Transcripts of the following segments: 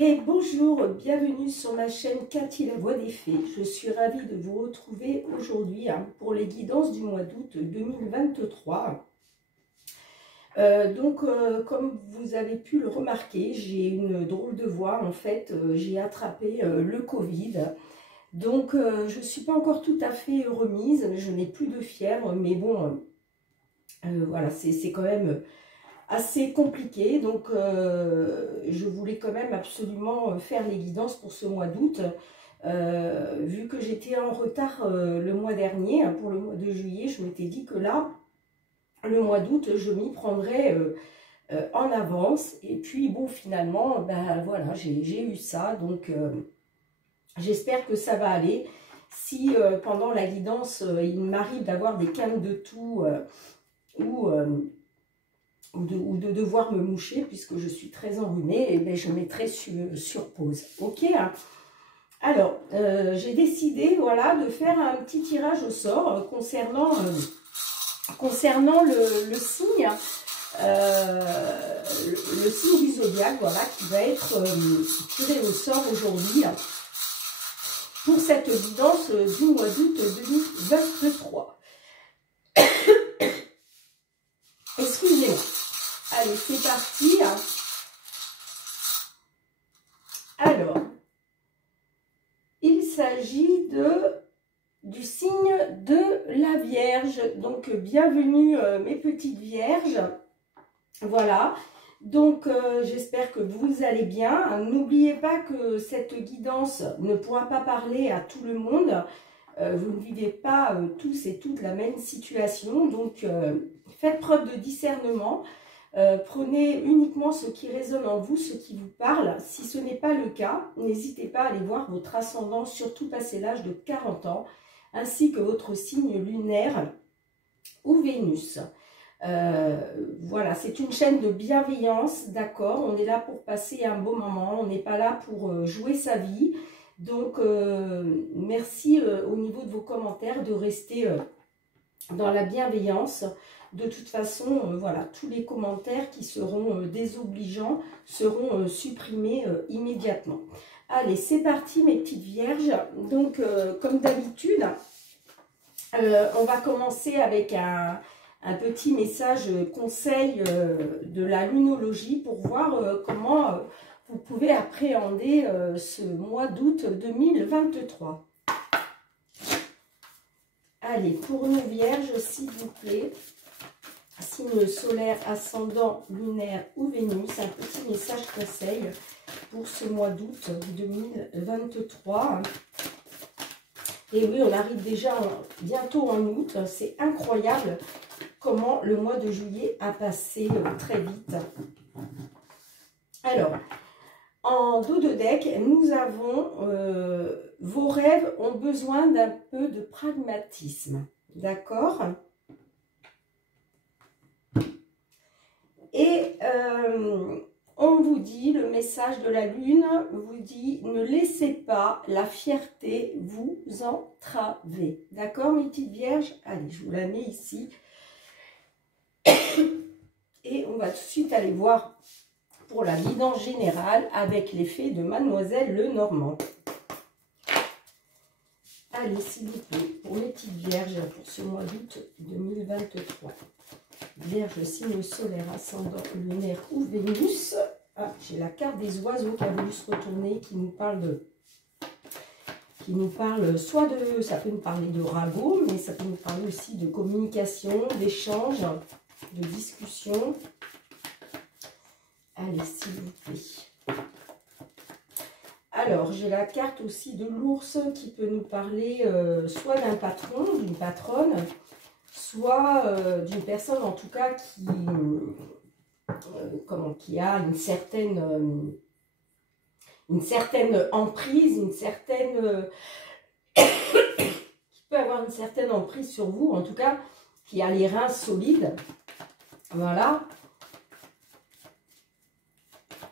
Hey, bonjour, bienvenue sur ma chaîne Cathy la Voix des Fées. Je suis ravie de vous retrouver aujourd'hui pour les guidances du mois d'août 2023. Comme vous avez pu le remarquer, j'ai une drôle de voix. En fait, j'ai attrapé le Covid. Donc, je ne suis pas encore tout à fait remise. Je n'ai plus de fièvre, mais bon, voilà, c'est quand même assez compliqué, donc je voulais quand même absolument faire les guidances pour ce mois d'août, vu que j'étais en retard le mois dernier, pour le mois de juillet. Je m'étais dit que là, le mois d'août, je m'y prendrais en avance, et puis bon, finalement, ben voilà, j'ai eu ça, donc j'espère que ça va aller. Si pendant la guidance, il m'arrive d'avoir des quintes de toux ou de devoir me moucher, puisque je suis très enrhumée, et bien je mettrai sur pause. Ok, hein. Alors, j'ai décidé, voilà, de faire un petit tirage au sort concernant le signe, le signe du zodiaque, voilà, qui va être tiré au sort aujourd'hui pour cette guidance du mois d'août 2023. Excusez-moi. Allez, c'est parti. Alors, il s'agit du signe de la Vierge. Donc, bienvenue mes petites Vierges. Voilà. Donc, j'espère que vous allez bien. N'oubliez pas que cette guidance ne pourra pas parler à tout le monde. Vous ne vivez pas tous et toutes la même situation. Donc, faites preuve de discernement. Prenez uniquement ce qui résonne en vous, ce qui vous parle. Si ce n'est pas le cas, n'hésitez pas à aller voir votre ascendant, surtout passé l'âge de 40 ans, ainsi que votre signe lunaire ou Vénus. Voilà, c'est une chaîne de bienveillance, d'accord? On est là pour passer un beau moment, on n'est pas là pour jouer sa vie. Donc, merci au niveau de vos commentaires de rester dans la bienveillance. De toute façon, voilà, tous les commentaires qui seront désobligeants seront supprimés immédiatement. Allez, c'est parti mes petites vierges. Donc, comme d'habitude, on va commencer avec un petit message conseil de la lunologie pour voir comment vous pouvez appréhender ce mois d'août 2023. Allez, pour nos vierges, s'il vous plaît, signe solaire, ascendant, lunaire ou Vénus, un petit message conseil pour ce mois d'août 2023. Et oui, on arrive déjà bientôt en août. C'est incroyable comment le mois de juillet a passé très vite. Alors, en dos de deck, nous avons vos rêves ont besoin d'un peu de pragmatisme. D'accord ? Et on vous dit, le message de la lune vous dit, ne laissez pas la fierté vous entraver. D'accord, mes petites vierges? Allez, je vous la mets ici. Et on va tout de suite aller voir pour la guidance générale avec l'effet de Mademoiselle Lenormand. Allez, s'il vous plaît, pour mes petites vierges, pour ce mois d'août 2023. Vierge, signe solaire, ascendant, lunaire ou Vénus. Ah, j'ai la carte des oiseaux qui a voulu se retourner, qui nous parle soit de, ça peut nous parler de ragot, mais ça peut nous parler aussi de communication, d'échange, de discussion. Allez, s'il vous plaît. Alors, j'ai la carte aussi de l'ours qui peut nous parler soit d'un patron, d'une patronne, soit d'une personne en tout cas qui a une certaine emprise, qui peut avoir une certaine emprise sur vous, en tout cas qui a les reins solides. Voilà.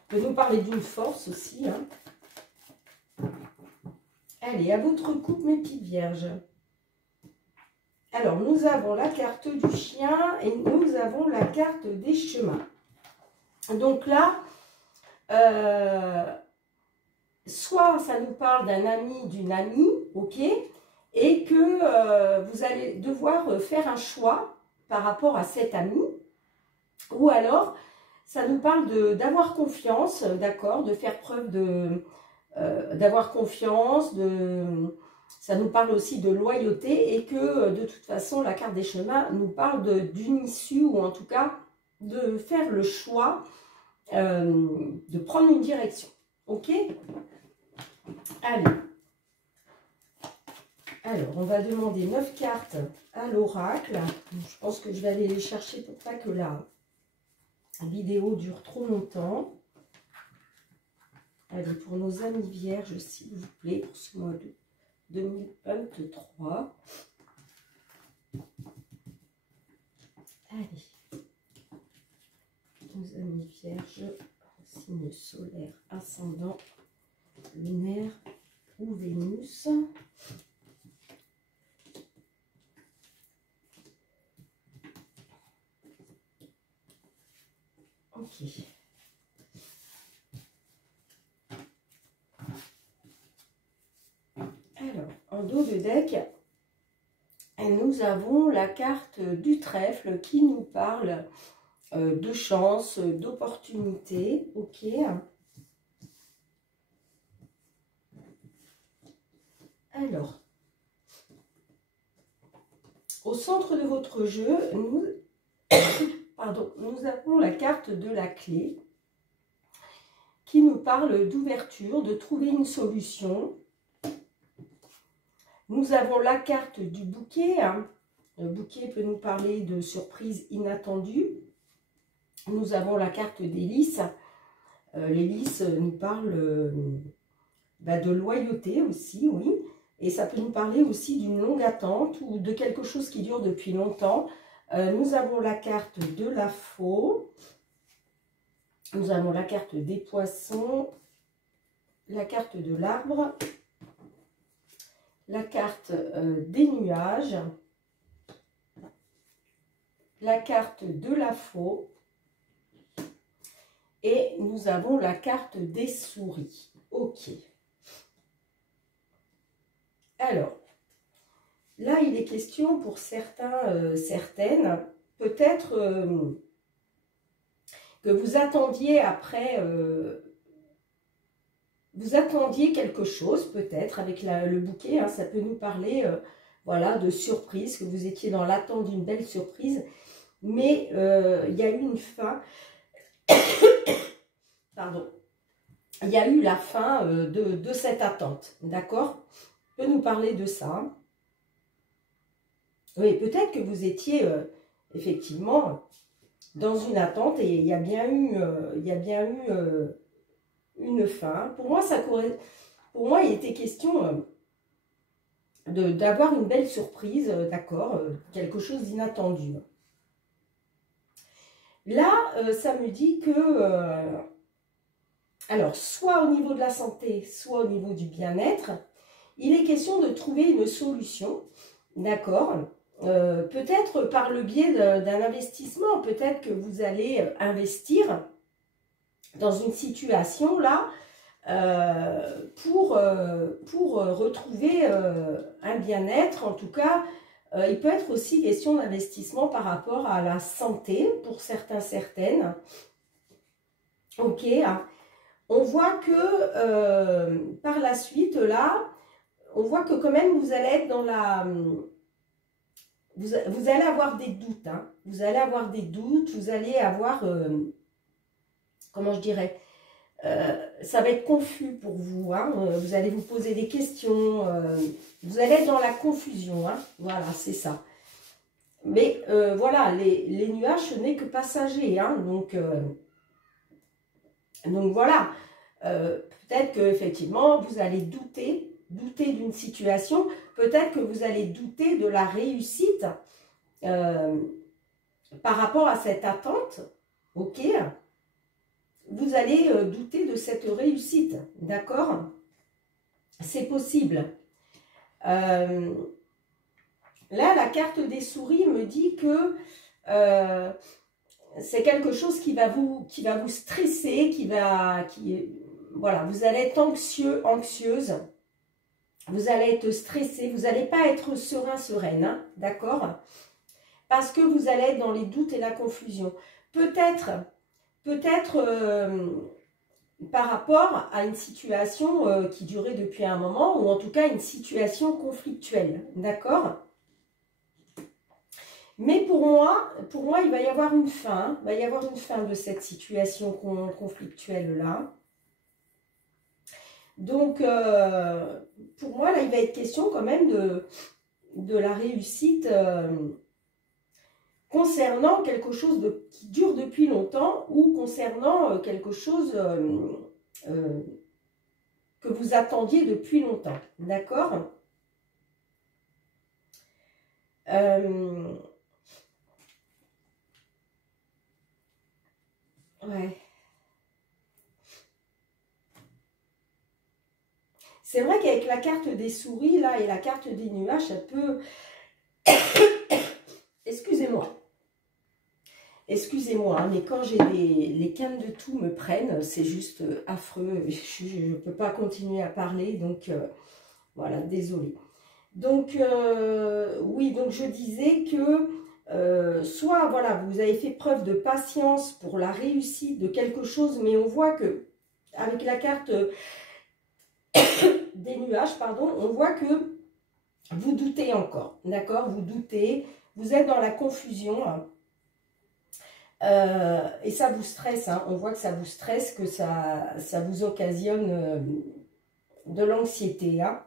Peut nous parler d'une force aussi. Hein. Allez, à votre coupe, mes petites vierges. Alors, nous avons la carte du chien et nous avons la carte des chemins. Donc là, soit ça nous parle d'un ami, d'une amie, ok, et que vous allez devoir faire un choix par rapport à cet ami, ou alors ça nous parle d'avoir confiance, d'accord, de faire preuve d'avoir confiance, ça nous parle aussi de loyauté, et que de toute façon la carte des chemins nous parle d'une issue, ou en tout cas de faire le choix, de prendre une direction, ok. Allez, alors on va demander 9 cartes à l'oracle. Je pense que je vais aller les chercher pour pas que la vidéo dure trop longtemps. Allez, pour nos amis vierges, s'il vous plaît, pour ce mois de 2023. Allez, nos amis vierges, signe solaire, ascendant, lunaire ou Vénus. Ok. Alors, en dos de deck, nous avons la carte du trèfle qui nous parle de chance, d'opportunité. Ok. Alors, au centre de votre jeu, nous avons la carte de la clé qui nous parle d'ouverture, de trouver une solution. Nous avons la carte du bouquet. Le bouquet peut nous parler de surprises inattendues. Nous avons la carte des lys. Les lys nous parlent de loyauté aussi, oui. Et ça peut nous parler aussi d'une longue attente ou de quelque chose qui dure depuis longtemps. Nous avons la carte de la faux. Nous avons la carte des poissons. La carte de l'arbre. La carte des nuages. La carte de la faux. Et nous avons la carte des souris. Ok. Alors, là, il est question pour certains, certaines, peut-être que vous attendiez après, vous attendiez quelque chose, peut-être, avec le bouquet, hein, ça peut nous parler, voilà, de surprise, que vous étiez dans l'attente d'une belle surprise, mais il y a eu une fin, pardon, il y a eu la fin de cette attente, d'accord ? Peut nous parler de ça. Oui, peut-être que vous étiez effectivement dans une attente et il y a bien eu, une fin. Pour moi, il était question d'avoir une belle surprise, d'accord, quelque chose d'inattendu. Là, ça me dit que, alors, soit au niveau de la santé, soit au niveau du bien-être, il est question de trouver une solution, d'accord, peut-être par le biais d'un investissement, peut-être que vous allez investir dans une situation là pour retrouver un bien-être. En tout cas, il peut être aussi question d'investissement par rapport à la santé pour certains, certaines. Ok, on voit que par la suite là, on voit que quand même vous allez être dans la... Vous allez avoir des doutes, hein. Vous allez avoir des doutes, vous allez avoir... comment je dirais, ça va être confus pour vous, hein. Vous allez vous poser des questions, vous allez être dans la confusion, hein. Voilà, c'est ça. Mais voilà, les nuages, ce n'est que passager, hein. Donc voilà, peut-être qu'effectivement, vous allez douter d'une situation, peut-être que vous allez douter de la réussite par rapport à cette attente, ok ? Vous allez douter de cette réussite, d'accord? C'est possible. Là, la carte des souris me dit que c'est quelque chose qui va vous stresser, voilà, vous allez être anxieux, anxieuse. Vous allez être stressé. Vous n'allez pas être serein, sereine. Hein, d'accord? Parce que vous allez être dans les doutes et la confusion. Peut-être par rapport à une situation qui durait depuis un moment, ou en tout cas une situation conflictuelle. D'accord? Mais pour moi, il va y avoir une fin. Il va y avoir une fin de cette situation conflictuelle-là. Donc, pour moi, là, il va être question quand même de la réussite concernant quelque chose qui dure depuis longtemps ou concernant quelque chose que vous attendiez depuis longtemps. D'accord? Ouais. C'est vrai qu'avec la carte des souris, là, et la carte des nuages, ça peut... Excusez-moi. Excusez-moi, hein, mais quand j'ai les cannes de tout me prennent, c'est juste affreux. Je ne peux pas continuer à parler, donc voilà, désolée. Donc, oui, donc je disais que soit, voilà, vous avez fait preuve de patience pour la réussite de quelque chose, mais on voit que, avec la carte des nuages, pardon, on voit que vous doutez encore, d'accord? Vous doutez, vous êtes dans la confusion, hein. Et ça vous stresse, hein. On voit que ça vous stresse, que ça vous occasionne de l'anxiété, hein.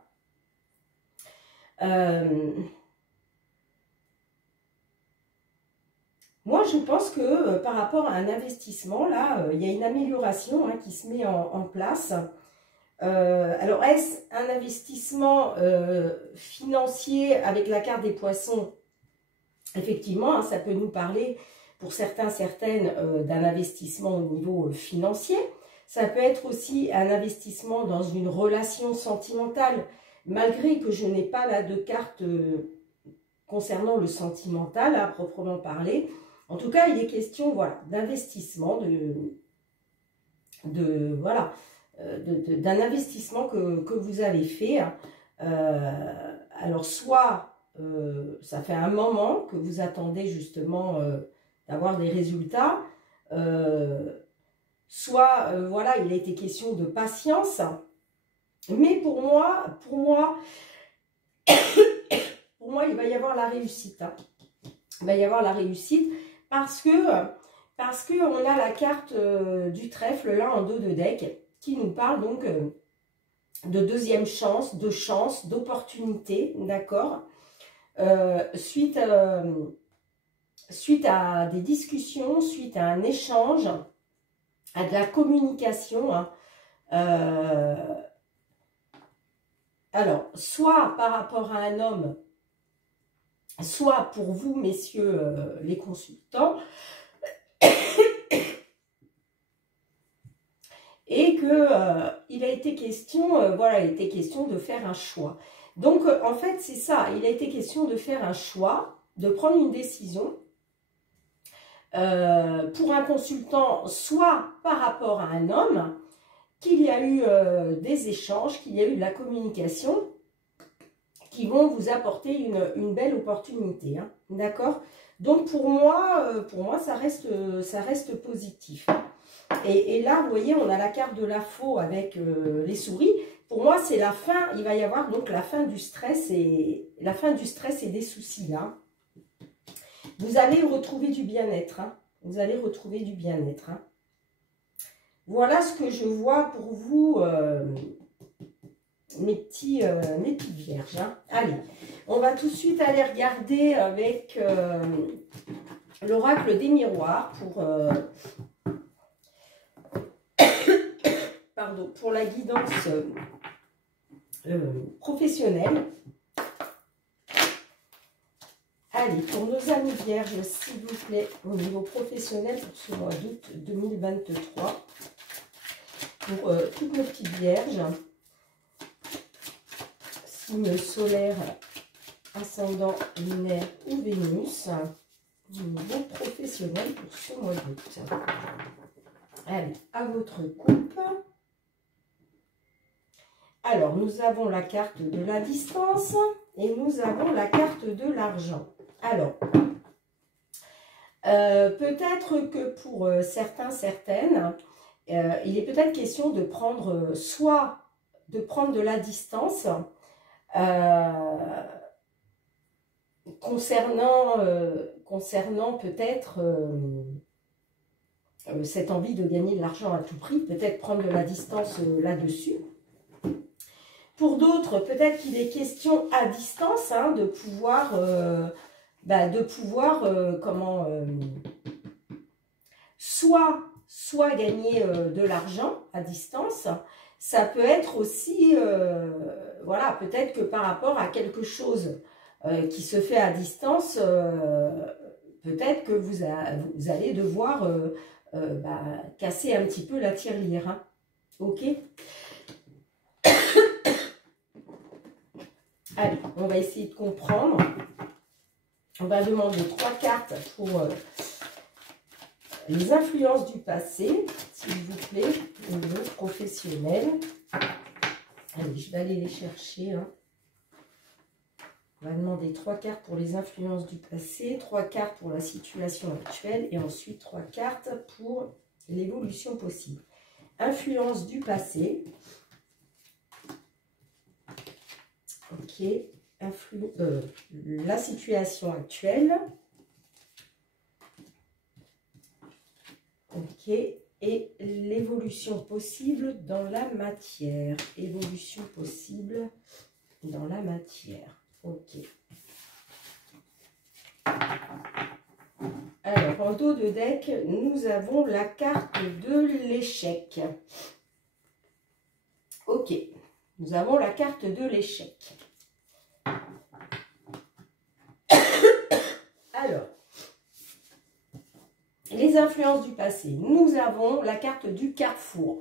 Moi, je pense que par rapport à un investissement, là, il y a une amélioration hein, qui se met en place. Alors, est-ce un investissement financier avec la carte des poissons? Effectivement, hein, ça peut nous parler, pour certains, certaines, d'un investissement au niveau financier. Ça peut être aussi un investissement dans une relation sentimentale, malgré que je n'ai pas là de carte concernant le sentimental, à proprement parler. En tout cas, il est question voilà, d'investissement, voilà, d'un investissement que vous avez fait. Alors, soit ça fait un moment que vous attendez justement d'avoir des résultats, soit voilà, il a été question de patience. Mais pour moi, il va y avoir la réussite. Hein. Il va y avoir la réussite parce que on a la carte du trèfle là en dos de deck qui nous parle donc de deuxième chance, d'opportunité, d'accord, suite à des discussions, suite à un échange, à de la communication. Hein, alors, soit par rapport à un homme, soit pour vous, messieurs les consultants, et que il a été question, voilà, il a été question de faire un choix. Donc, en fait, c'est ça, il a été question de faire un choix, de prendre une décision pour un consultant, soit par rapport à un homme, qu'il y a eu des échanges, qu'il y a eu de la communication, qui vont vous apporter une belle opportunité, hein, d'accord? Donc pour moi, ça reste positif. Et là, vous voyez, on a la carte de la faux avec les souris. Pour moi, c'est la fin. Il va y avoir donc la fin du stress et des soucis là. Vous allez retrouver du bien-être. Hein. Vous allez retrouver du bien-être. Hein. Voilà ce que je vois pour vous, mes petites vierges. Hein. Allez, on va tout de suite aller regarder avec l'oracle des miroirs pour la guidance professionnelle. Allez, pour nos amis vierges, s'il vous plaît, au niveau professionnel pour ce mois d'août 2023. Pour toutes nos petites vierges. Signe solaire, ascendant, lunaire ou Vénus. Niveau professionnel pour ce mois d'août. Allez, à votre coupe. Alors, nous avons la carte de la distance et nous avons la carte de l'argent. Alors, peut-être que pour certains, certaines, il est peut-être question de prendre soit de prendre de la distance concernant peut-être cette envie de gagner de l'argent à tout prix, peut-être prendre de la distance là-dessus. Pour d'autres, peut-être qu'il est question à distance hein, de pouvoir, soit gagner de l'argent à distance. Ça peut être aussi, voilà, peut-être que par rapport à quelque chose qui se fait à distance, peut-être que vous allez devoir casser un petit peu la tirelire. Hein. Ok. Allez, on va essayer de comprendre. On va demander 3 cartes pour les influences du passé, s'il vous plaît, au niveau professionnel. Allez, je vais aller les chercher. Hein. On va demander 3 cartes pour les influences du passé, 3 cartes pour la situation actuelle et ensuite 3 cartes pour l'évolution possible. Influence du passé. Ok. La situation actuelle. Ok. Et l'évolution possible dans la matière. Évolution possible dans la matière. Ok. Alors, en dos de deck, nous avons la carte de l'échec. Ok. Nous avons la carte de l'échec. Alors, les influences du passé. Nous avons la carte du carrefour,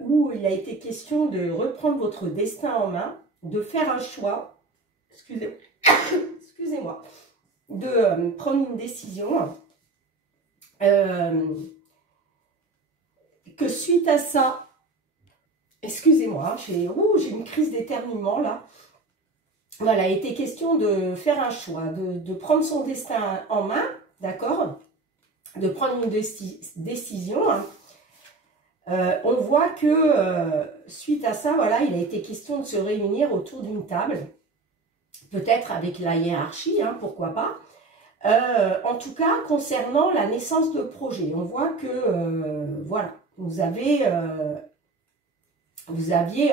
où il a été question de reprendre votre destin en main, de faire un choix, excusez-moi, de prendre une décision, que suite à ça, excusez-moi, j'ai une crise d'éternuement là. Voilà, il a été question de faire un choix, de prendre son destin en main, d'accord, de prendre une décision. On voit que suite à ça, voilà, il a été question de se réunir autour d'une table, peut-être avec la hiérarchie, hein, pourquoi pas. En tout cas, concernant la naissance de projet, on voit que, voilà, vous aviez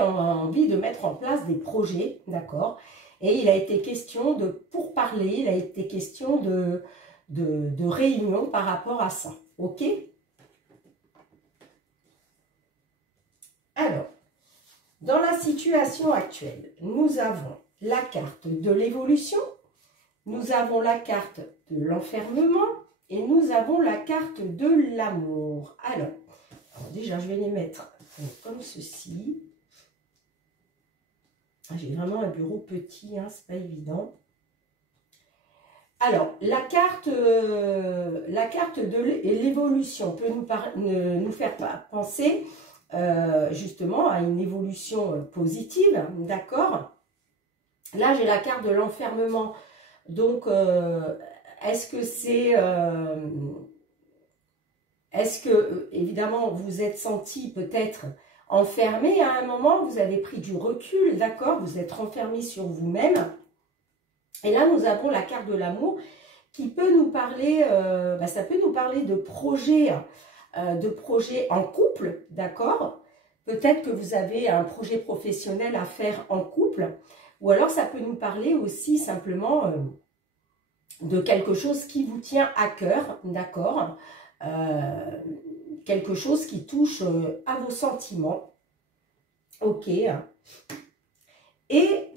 envie de mettre en place des projets, d'accord. Et il a été question de pourparler, il a été question de réunion par rapport à ça. Ok? Alors, dans la situation actuelle, nous avons la carte de l'évolution, nous avons la carte de l'enfermement et nous avons la carte de l'amour. Alors, déjà, je vais les mettre comme ceci. J'ai vraiment un bureau petit, hein, c'est pas évident. Alors, la carte de l'évolution peut nous faire penser justement à une évolution positive, d'accord? Là, j'ai la carte de l'enfermement. Donc, est-ce que, évidemment, vous êtes senti peut-être enfermé à un moment, vous avez pris du recul, d'accord? Vous êtes renfermé sur vous-même. Et là, nous avons la carte de l'amour qui peut nous parler, ça peut nous parler de projets en couple, d'accord? Peut-être que vous avez un projet professionnel à faire en couple, ou alors ça peut nous parler aussi simplement de quelque chose qui vous tient à cœur, d'accord? Quelque chose qui touche à vos sentiments. Ok. Et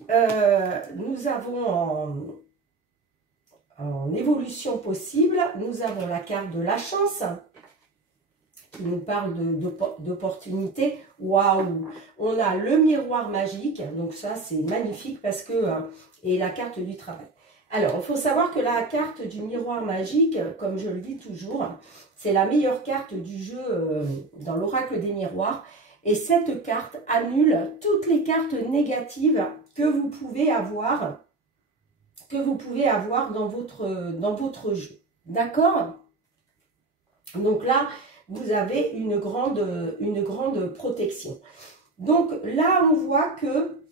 nous avons en évolution possible, nous avons la carte de la chance qui nous parle d'opportunités. Waouh! On a le miroir magique, donc ça c'est magnifique parce que, et la carte du travail. Alors, il faut savoir que la carte du miroir magique, comme je le dis toujours, c'est la meilleure carte du jeu dans l'oracle des miroirs. Et cette carte annule toutes les cartes négatives que vous pouvez avoir dans votre jeu. D'accord? Donc là, vous avez une grande protection. Donc là, on voit que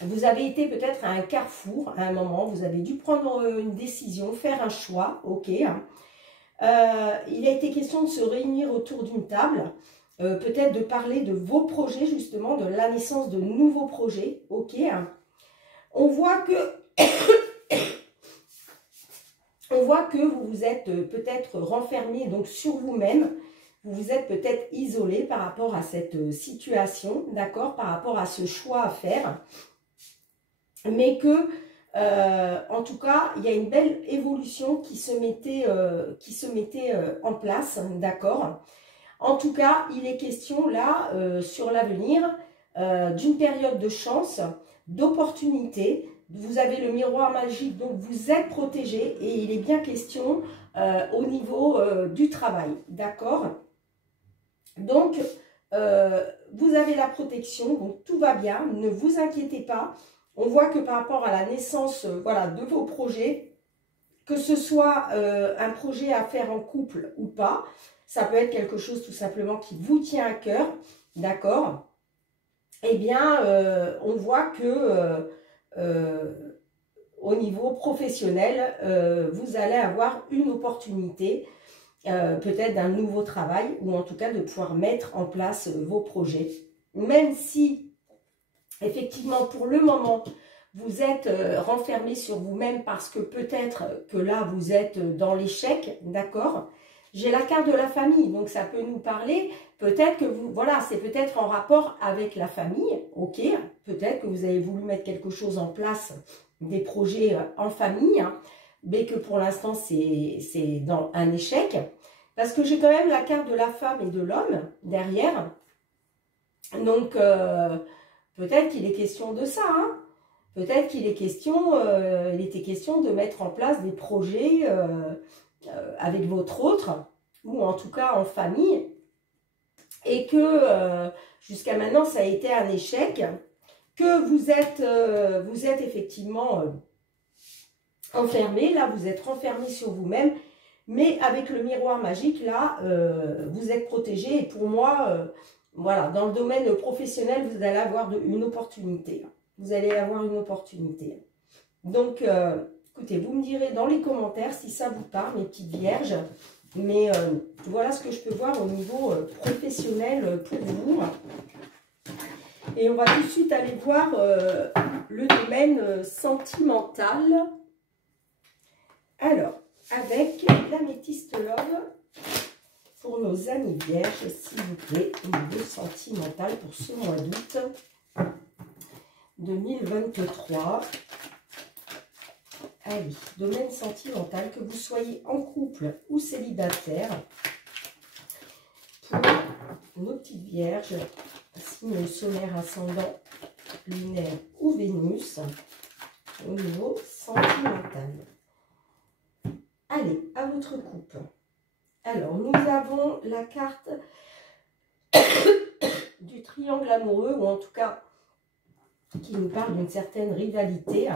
vous avez été peut-être à un carrefour à un moment, vous avez dû prendre une décision, faire un choix, ok. Il a été question de se réunir autour d'une table, peut-être de parler de vos projets, justement, de la naissance de nouveaux projets, ok. On voit que vous vous êtes peut-être renfermé donc sur vous-même, vous vous êtes peut-être isolé par rapport à cette situation, d'accord, par rapport à ce choix à faire, mais que, en tout cas, il y a une belle évolution qui se mettait en place, d'accord. En tout cas, il est question là, sur l'avenir, d'une période de chance, d'opportunité. Vous avez le miroir magique, donc vous êtes protégé et il est bien question au niveau du travail, d'accord? Donc, vous avez la protection, donc tout va bien, ne vous inquiétez pas. On voit que par rapport à la naissance voilà, de vos projets, que ce soit un projet à faire en couple ou pas, ça peut être quelque chose tout simplement qui vous tient à cœur, d'accord? Eh bien, on voit que au niveau professionnel, vous allez avoir une opportunité, peut-être d'un nouveau travail, ou en tout cas de pouvoir mettre en place vos projets. Même si, effectivement, pour le moment, vous êtes renfermé sur vous-même parce que peut-être que là, vous êtes dans l'échec, d'accord? J'ai la carte de la famille, donc ça peut nous parler. Peut-être que vous, voilà, c'est peut-être en rapport avec la famille, ok? Peut-être que vous avez voulu mettre quelque chose en place, des projets en famille, hein, mais que pour l'instant, c'est dans un échec. Parce que j'ai quand même la carte de la femme et de l'homme derrière. Donc, peut-être qu'il est question de ça, hein. Peut-être qu'il est question, il était question de mettre en place des projets avec votre autre, ou en tout cas en famille, et que jusqu'à maintenant ça a été un échec, que vous êtes effectivement enfermé, là vous êtes renfermé sur vous-même, mais avec le miroir magique, là, vous êtes protégé, et pour moi, voilà, dans le domaine professionnel, vous allez avoir une opportunité. Vous allez avoir une opportunité. Donc, écoutez, vous me direz dans les commentaires si ça vous parle, mes petites vierges. Mais voilà ce que je peux voir au niveau professionnel pour vous. Et on va tout de suite aller voir le domaine sentimental. Alors, avec l'améthyste love, pour nos amis vierges, s'il vous plaît, au niveau sentimental pour ce mois d'août 2023. Allez, domaine sentimental, que vous soyez en couple ou célibataire, pour nos petites vierges, signe solaire, ascendant, lunaire ou Vénus, au niveau sentimental. Allez, à votre coupe. Alors, nous avons la carte du triangle amoureux, ou en tout cas, qui nous parle d'une certaine rivalité.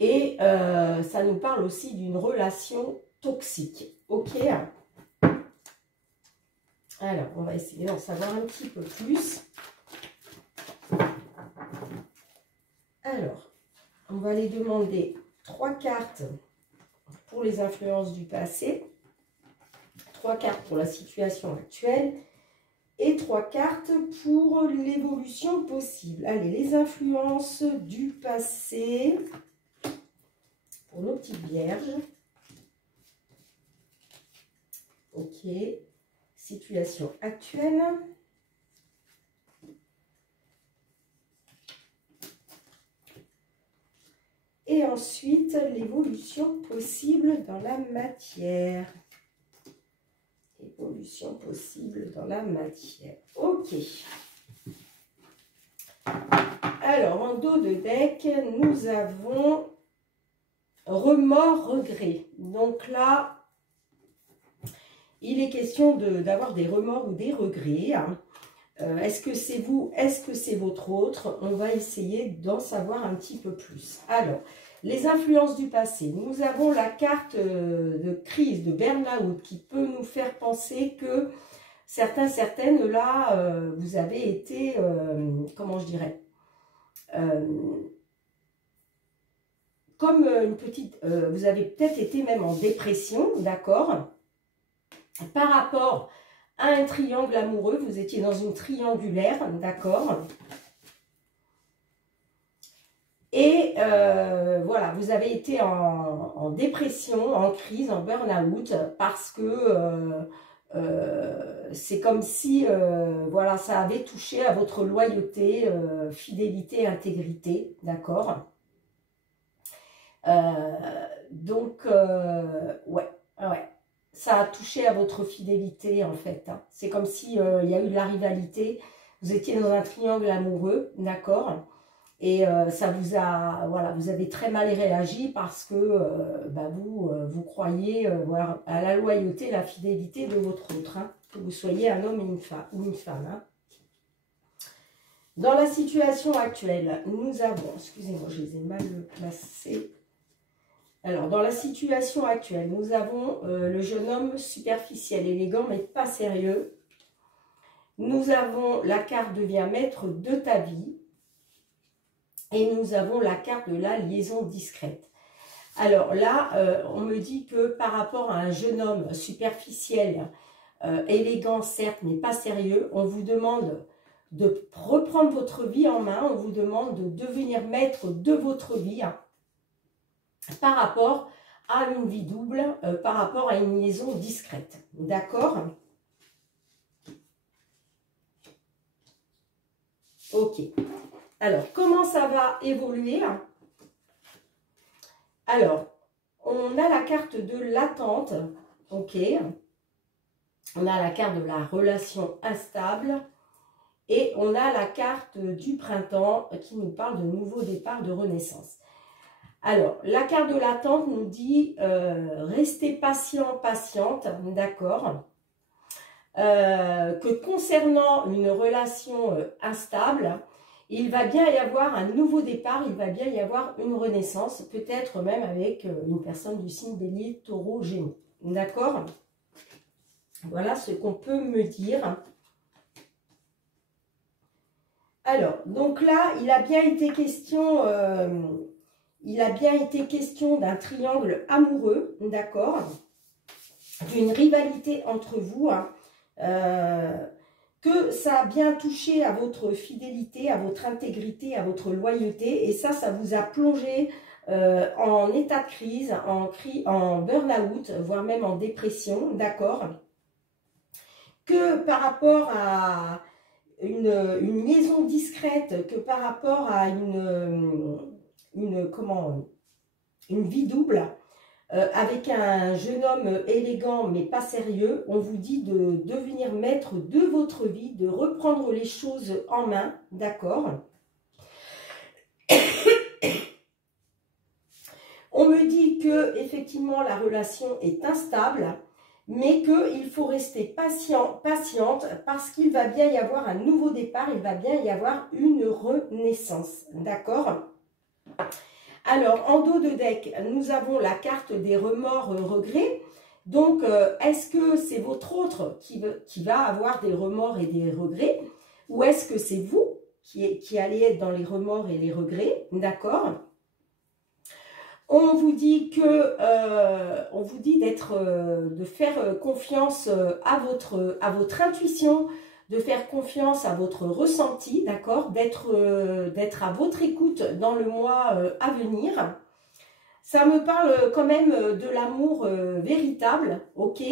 Et ça nous parle aussi d'une relation toxique. Ok. Alors, on va essayer d'en savoir un petit peu plus. Alors, on va aller demander 3 cartes pour les influences du passé, 3 cartes pour la situation actuelle et 3 cartes pour l'évolution possible. Allez, les influences du passé pour nos petites vierges. Ok. Situation actuelle. Et ensuite, l'évolution possible dans la matière. Évolution possible dans la matière. Ok. Alors, en dos de deck, nous avons remords, regrets. Donc là, il est question d'avoir des remords ou des regrets. Hein. Est-ce que c'est vous? Est-ce que c'est votre autre? On va essayer d'en savoir un petit peu plus. Alors, les influences du passé. Nous avons la carte de crise, de burn-out, qui peut nous faire penser que certaines, là, vous avez été, comment je dirais, comme une petite, vous avez peut-être été même en dépression, d'accord, par rapport à un triangle amoureux, vous étiez dans une triangulaire, d'accord. Et voilà, vous avez été en dépression, en crise, en burn-out, parce que c'est comme si voilà, ça avait touché à votre loyauté, fidélité, intégrité, d'accord. Donc, ouais, ça a touché à votre fidélité, en fait. Hein. C'est comme si il y a eu de la rivalité. Vous étiez dans un triangle amoureux, d'accord. Et ça vous a, voilà, vous avez très mal réagi parce que bah vous croyez voilà, à la loyauté, la fidélité de votre autre. Hein, que vous soyez un homme ou une femme. Hein. Dans la situation actuelle, nous avons, excusez-moi, je les ai mal placés. Alors, dans la situation actuelle, nous avons le jeune homme superficiel, élégant, mais pas sérieux. Nous avons la carte devient maître de ta vie. Et nous avons la carte de la liaison discrète. Alors là, on me dit que par rapport à un jeune homme superficiel, élégant certes, mais pas sérieux, on vous demande de reprendre votre vie en main, on vous demande de devenir maître de votre vie, hein, par rapport à une vie double, par rapport à une liaison discrète. D'accord? Ok. Alors, comment ça va évoluer? Alors, on a la carte de l'attente. Ok. On a la carte de la relation instable. Et on a la carte du printemps qui nous parle de nouveau départ, de renaissance. Alors, la carte de l'attente nous dit restez patient, patiente, d'accord, que concernant une relation instable, il va bien y avoir un nouveau départ, il va bien y avoir une renaissance, peut-être même avec une personne du signe Bélier, Taureau, Gémeaux, d'accord. Voilà ce qu'on peut me dire. Alors, donc là, il a bien été question... d'un triangle amoureux, d'accord, d'une rivalité entre vous, hein, que ça a bien touché à votre fidélité, à votre intégrité, à votre loyauté, et ça vous a plongé en état de crise, en burn-out, voire même en dépression, d'accord, que par rapport à une liaison discrète, que par rapport à une vie double, avec un jeune homme élégant mais pas sérieux, on vous dit de devenir maître de votre vie, de reprendre les choses en main, d'accord. On me dit que effectivement la relation est instable, mais qu'il faut rester patiente, parce qu'il va bien y avoir un nouveau départ, il va bien y avoir une renaissance, d'accord. Alors, en dos de deck, nous avons la carte des remords, regrets. Donc, est-ce que c'est votre autre qui va avoir des remords et des regrets? Ou est-ce que c'est vous qui allez être dans les remords et les regrets? D'accord. On vous dit que, de faire confiance à votre intuition, de faire confiance à votre ressenti, d'accord, d'être à votre écoute dans le mois à venir. Ça me parle quand même de l'amour véritable, ok,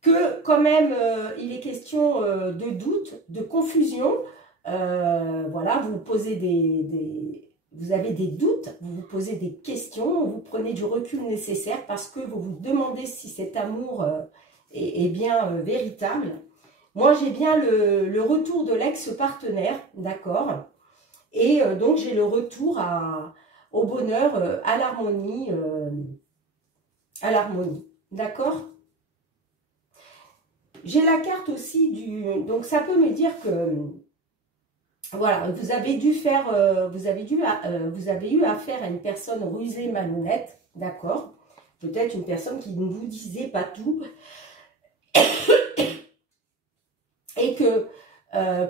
que quand même il est question de doute, de confusion, voilà, vous posez vous avez des doutes, vous vous posez des questions, vous prenez du recul nécessaire parce que vous vous demandez si cet amour est bien véritable. Moi, j'ai bien le retour de l'ex-partenaire, d'accord. Et donc, j'ai le retour au bonheur, à l'harmonie, d'accord. J'ai la carte aussi du... Donc, ça peut me dire que... Voilà, vous avez dû faire... vous avez eu affaire à une personne rusée, malhonnête. D'accord? Peut-être une personne qui ne vous disait pas tout. Et que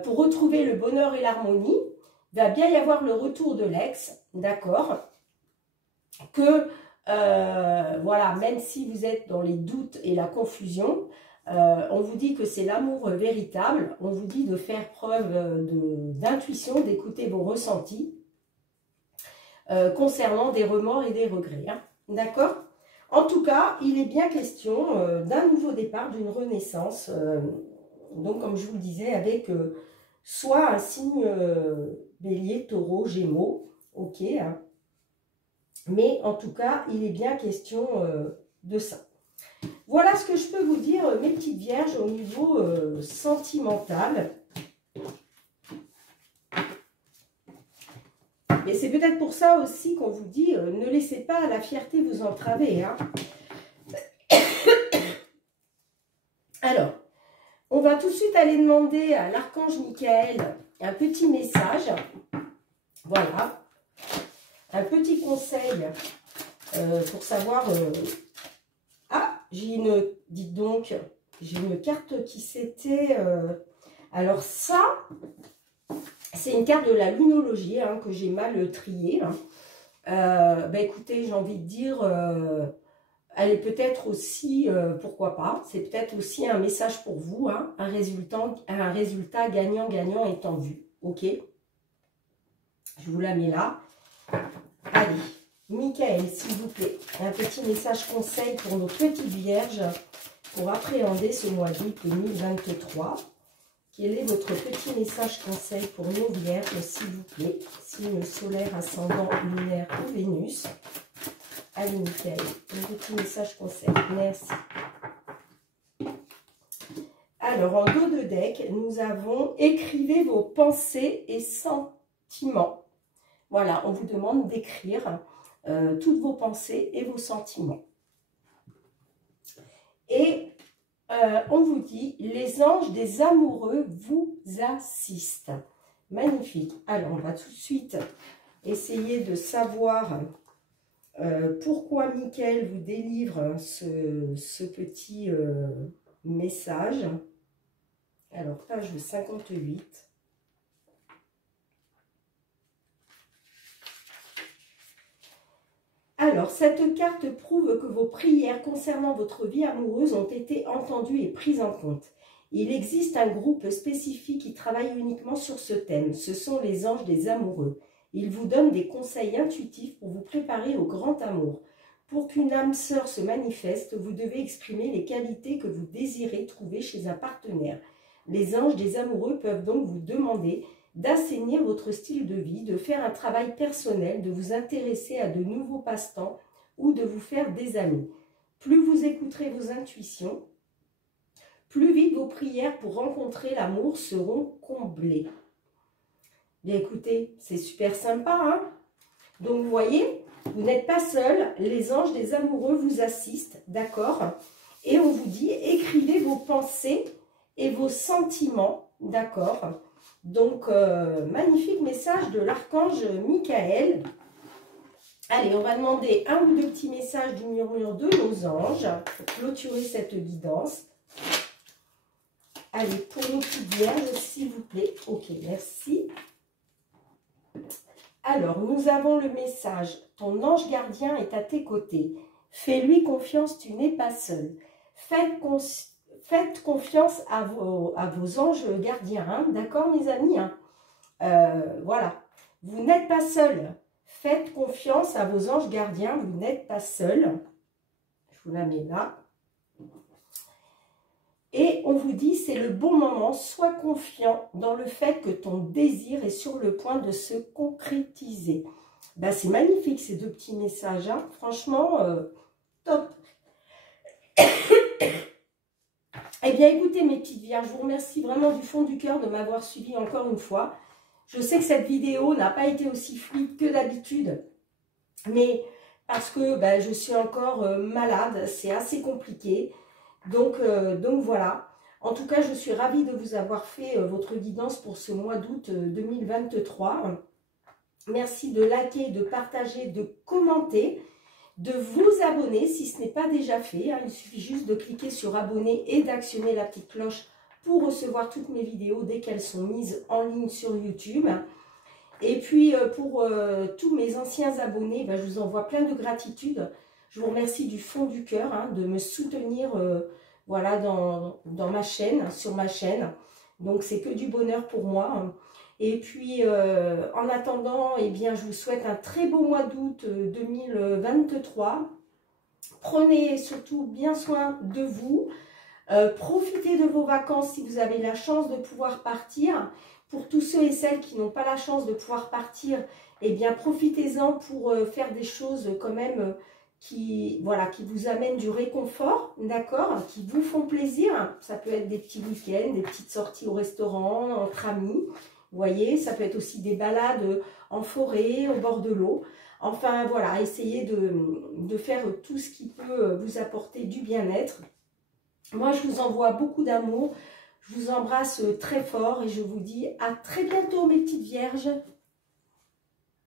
pour retrouver le bonheur et l'harmonie, il va bien y avoir le retour de l'ex. D'accord? Que... voilà, même si vous êtes dans les doutes et la confusion, on vous dit que c'est l'amour véritable, on vous dit de faire preuve d'intuition, d'écouter vos ressentis concernant des remords et des regrets. Hein. D'accord? En tout cas, il est bien question d'un nouveau départ, d'une renaissance, donc comme je vous le disais, avec soit un signe bélier, taureau, gémeaux, ok, hein. Mais en tout cas, il est bien question de ça. Voilà ce que je peux vous dire, mes petites vierges, au niveau sentimental. Et c'est peut-être pour ça aussi qu'on vous dit, ne laissez pas la fierté vous entraver. Hein. Alors, on va tout de suite aller demander à l'archange Michael un petit message. Voilà. Un petit conseil pour savoir... Ah, j'ai une... Dites donc, j'ai une carte qui s'était... alors ça, c'est une carte de la lunologie hein, que j'ai mal triée. Hein. Écoutez, j'ai envie de dire... elle est peut-être aussi... pourquoi pas, c'est peut-être aussi un message pour vous. Hein, un résultat gagnant-gagnant est en vue. Ok? Je vous la mets là. Allez, Michael, s'il vous plaît, un petit message conseil pour nos petites vierges pour appréhender ce mois d'août 2023. Quel est votre petit message conseil pour nos vierges, s'il vous plaît, signe solaire, ascendant, lunaire ou Vénus? Allez, Michael, un petit message conseil. Merci. Alors, en dos de deck, nous avons écrivez vos pensées et sentiments. Voilà, on vous demande d'écrire toutes vos pensées et vos sentiments. Et on vous dit, les anges des amoureux vous assistent. Magnifique. Alors, on va tout de suite essayer de savoir pourquoi Michael vous délivre ce petit message. Alors, page 58. Alors, cette carte prouve que vos prières concernant votre vie amoureuse ont été entendues et prises en compte. Il existe un groupe spécifique qui travaille uniquement sur ce thème. Ce sont les anges des amoureux. Ils vous donnent des conseils intuitifs pour vous préparer au grand amour. Pour qu'une âme sœur se manifeste, vous devez exprimer les qualités que vous désirez trouver chez un partenaire. Les anges des amoureux peuvent donc vous demander d'assainir votre style de vie, de faire un travail personnel, de vous intéresser à de nouveaux passe-temps ou de vous faire des amis. Plus vous écouterez vos intuitions, plus vite vos prières pour rencontrer l'amour seront comblées. Bien écoutez, c'est super sympa, hein? Donc vous voyez, vous n'êtes pas seul, les anges des amoureux vous assistent, d'accord? Et on vous dit, écrivez vos pensées et vos sentiments, d'accord? Donc, magnifique message de l'archange Michael. Allez, on va demander un ou deux petits messages du murmure de nos anges pour clôturer cette guidance. Allez, pour nos petites vierges, s'il vous plaît. Ok, merci. Alors, nous avons le message. Ton ange gardien est à tes côtés. Fais-lui confiance, tu n'es pas seul. Faites confiance à vos anges gardiens, hein, d'accord mes amis, hein. Voilà, vous n'êtes pas seul. Faites confiance à vos anges gardiens, vous n'êtes pas seul. Je vous la mets là. Et on vous dit, c'est le bon moment, sois confiant dans le fait que ton désir est sur le point de se concrétiser. Ben, c'est magnifique ces deux petits messages, hein. Franchement, top. Eh bien, écoutez mes petites vierges, je vous remercie vraiment du fond du cœur de m'avoir suivi encore une fois. Je sais que cette vidéo n'a pas été aussi fluide que d'habitude, mais parce que je suis encore malade, c'est assez compliqué. Donc voilà, En tout cas, je suis ravie de vous avoir fait votre guidance pour ce mois d'août 2023. Merci de liker, de partager, de commenter, de vous abonner si ce n'est pas déjà fait. Il suffit juste de cliquer sur abonner et d'actionner la petite cloche pour recevoir toutes mes vidéos dès qu'elles sont mises en ligne sur YouTube. Et puis pour tous mes anciens abonnés, je vous envoie plein de gratitude. Je vous remercie du fond du cœur de me soutenir voilà, dans ma chaîne, sur ma chaîne. Donc c'est que du bonheur pour moi. Et puis en attendant, eh bien, je vous souhaite un très beau mois d'août 2023. Prenez surtout bien soin de vous. Profitez de vos vacances si vous avez la chance de pouvoir partir. Pour tous ceux et celles qui n'ont pas la chance de pouvoir partir, eh bien profitez-en pour faire des choses quand même qui vous amènent du réconfort, d'accord, qui vous font plaisir. Ça peut être des petits week-ends, des petites sorties au restaurant, entre amis. Vous voyez, ça peut être aussi des balades en forêt, au bord de l'eau. Enfin voilà, essayez de faire tout ce qui peut vous apporter du bien-être. Moi, je vous envoie beaucoup d'amour. Je vous embrasse très fort et je vous dis à très bientôt, mes petites vierges.